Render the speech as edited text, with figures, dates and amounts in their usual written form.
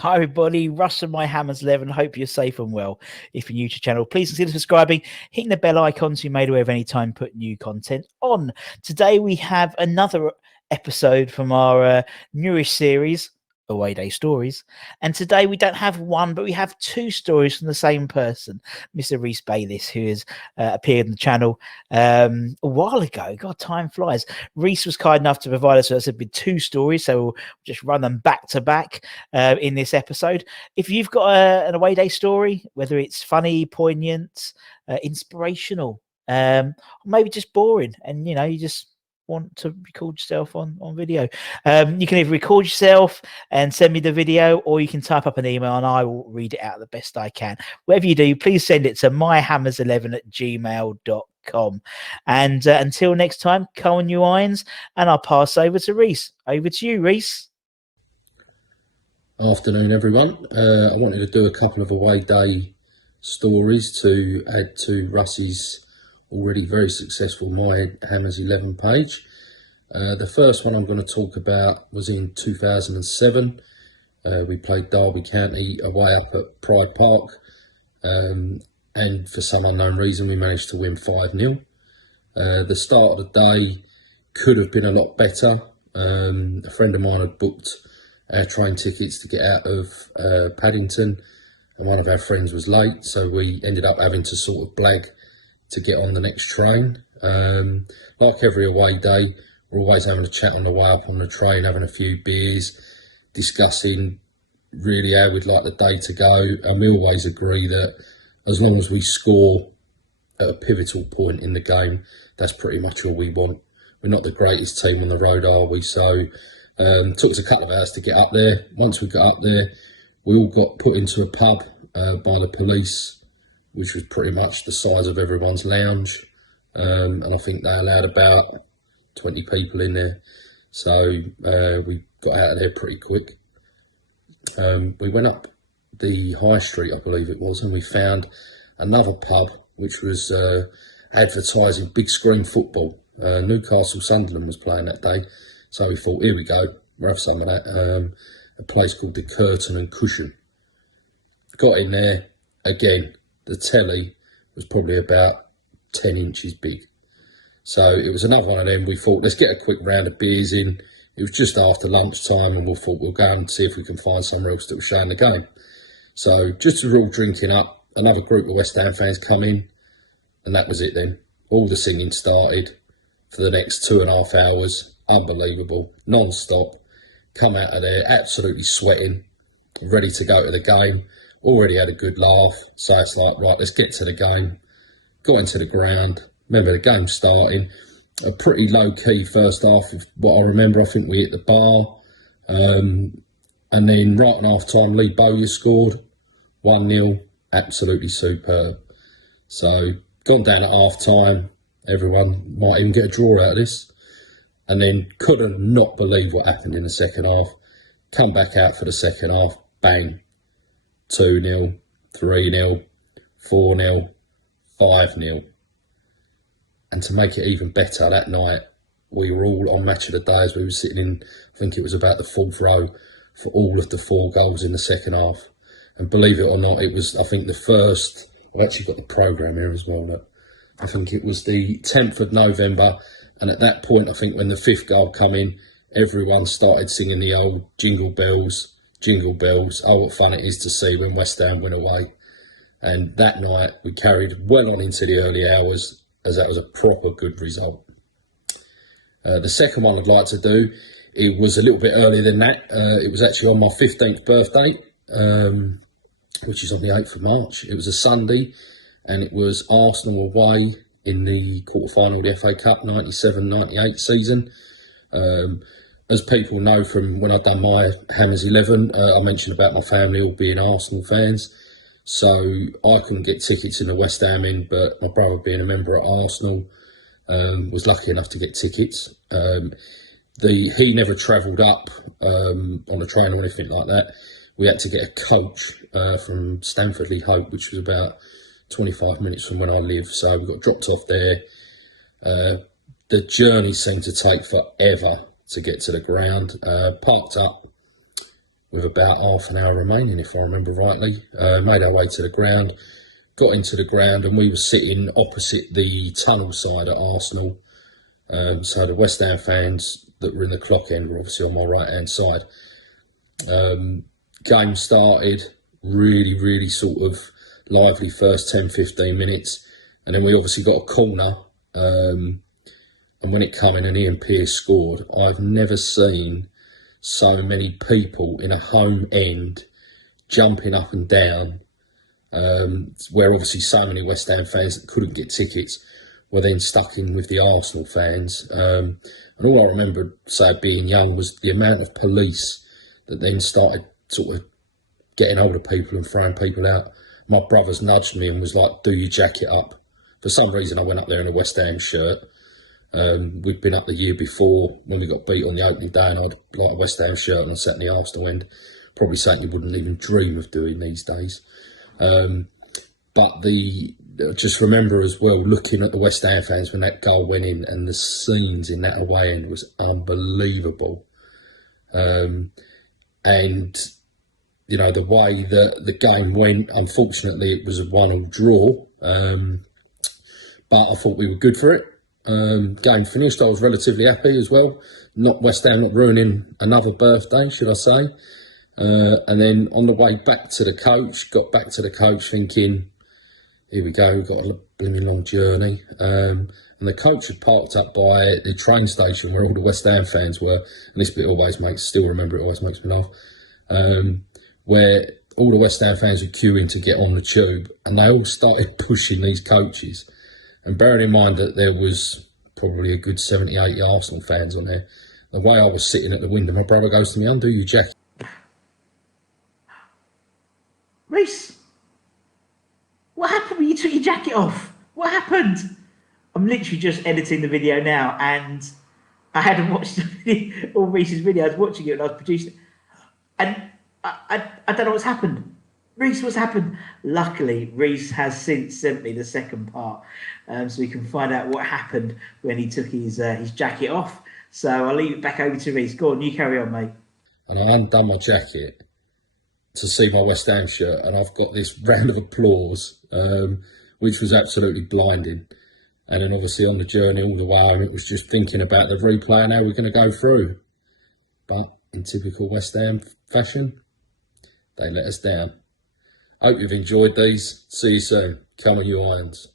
Hi everybody, Russ and my Hammers 11. Hope you're safe and well. If you're new to the channel, please consider subscribing, hitting the bell icon so you're made aware of any time put new content on. Today we have another episode from our newish series, Away Day Stories. And today we don't have one, but we have two stories from the same person, Mr. Reece Bayliss, who has appeared on the channel a while ago. God, time flies. Reece was kind enough to provide us with two stories, so we'll just run them back to back in this episode. If you've got an away day story, whether it's funny, poignant, inspirational, or maybe just boring, and you just want to record yourself on video, you can either record yourself and send me the video, or you can type up an email and I will read it out the best I can. Whatever you do, please send it to myhammers11@gmail.com. And until next time, Cohen New Irons, and I'll pass over to Reece. Over to you, Reece. Afternoon, everyone. I wanted to do a couple of away day stories to add to Russ's already very successful My Hammers 11 page. The first one I'm going to talk about was in 2007. We played Derby County away up at Pride Park, and for some unknown reason we managed to win 5-0. The start of the day could have been a lot better. A friend of mine had booked our train tickets to get out of Paddington, and one of our friends was late, so we ended up having to sort of blag to get on the next train. Like every away day, we're always having a chat on the way up on the train, having a few beers, discussing really how we'd like the day to go, and we always agree that as long as we score at a pivotal point in the game, that's pretty much all we want. We're not the greatest team on the road, are we? So took us a couple of hours to get up there. Once we got up there, we all got put into a pub by the police, which was pretty much the size of everyone's lounge, and I think they allowed about 20 people in there. So we got out of there pretty quick. We went up the high street, I believe it was, and we found another pub which was advertising big screen football. Newcastle Sunderland was playing that day, so we thought, here we go, we'll have some of that. A place called the Curtain and Cushion. Got in there, again, the telly was probably about 10 inches big. So it was another one of them. We thought, let's get a quick round of beers in. It was just after lunchtime, and we thought we'll go and see if we can find somewhere else that was showing the game. So just as we're all drinking up, another group of West Ham fans come in, and that was it then. All the singing started for the next 2.5 hours. Unbelievable, non-stop. Come out of there absolutely sweating, ready to go to the game. Already had a good laugh, so it's like, right, let's get to the game. Got into the ground. Remember the game starting. A pretty low-key first half of what I remember. I think we hit the bar. And then right on half-time, Reece Bayliss scored. 1-0. Absolutely superb. So, gone down at half-time. Everyone might even get a draw out of this. And then couldn't not believe what happened in the second half. Come back out for the second half. Bang. 2-0, 3-0, 4-0, 5-0. And to make it even better, that night we were all on Match of the Day as we were sitting in, I think it was about the 4th row, for all of the 4 goals in the second half. And believe it or not, it was, I think, the first, I've actually got the programme here as well, look. I think it was the 10th of November, and at that point, I think when the 5th goal come in, everyone started singing the old Jingle Bells, Jingle Bells. Oh, what fun it is to see when West Ham went away. And that night, we carried well on into the early hours, as that was a proper good result. The second one I'd like to do, it was a little bit earlier than that. It was actually on my 15th birthday, which is on the 8th of March. It was a Sunday, and it was Arsenal away in the quarter-final of the FA Cup 97-98 season. As people know from when I've done my Hammers 11, I mentioned about my family all being Arsenal fans. So I couldn't get tickets in the West Ham end, but my brother, being a member at Arsenal, was lucky enough to get tickets. He never travelled up on a train or anything like that. We had to get a coach from Stamford-le-Hope, which was about 25 minutes from where I live. So we got dropped off there. The journey seemed to take forever to get to the ground. Parked up with about half an hour remaining, if I remember rightly. Made our way to the ground, got into the ground, and we were sitting opposite the tunnel side at Arsenal. So the West Ham fans that were in the clock end were obviously on my right-hand side. Game started, really sort of lively first 10-15 minutes, and then we obviously got a corner, and when it came in and Ian Pearce scored, I've never seen so many people in a home end jumping up and down, where obviously so many West Ham fans that couldn't get tickets were then stuck in with the Arsenal fans. And all I remember, say, being young, was the amount of police that then started sort of getting hold of people and throwing people out. My brothers nudged me and was like, "Do your jacket up." For some reason, I went up there in a West Ham shirt. We'd been up the year before when we got beat on the opening day, and I'd like a West Ham shirt and I sat in the Arsenal end. Probably something you wouldn't even dream of doing these days. But just remember as well, looking at the West Ham fans when that goal went in, and the scenes in that away end was unbelievable. And you know, the way that the game went, unfortunately it was a 1-1 draw, but I thought we were good for it. Game finished, I was relatively happy as well. Not West Ham not ruining another birthday, should I say. And then on the way back to the coach, got back to the coach thinking, here we go, we've got a blooming long journey. And the coach had parked up by the train station where all the West Ham fans were, and this bit always makes me laugh, where all the West Ham fans were queuing to get on the tube, and they all started pushing these coaches. And bearing in mind that there was probably a good 70, 80 Arsenal fans on there, the way I was sitting at the window, my brother goes to me, "Undo your jacket." Reece, what happened when you took your jacket off? What happened? I'm literally just editing the video now, and I hadn't watched all Reece's video. I was watching it and I was producing it, and I don't know what's happened. Reece, what's happened? Luckily, Reece has since sent me the second part, so we can find out what happened when he took his jacket off. So I'll leave it back over to Reece. Go on, you carry on, mate. And I undone my jacket to see my West Ham shirt, and I've got this round of applause, which was absolutely blinding. And then obviously on the journey all the way home, it was just thinking about the replay and how we're going to go through. But in typical West Ham fashion, they let us down. Hope you've enjoyed these. See you soon. Come on, you Irons.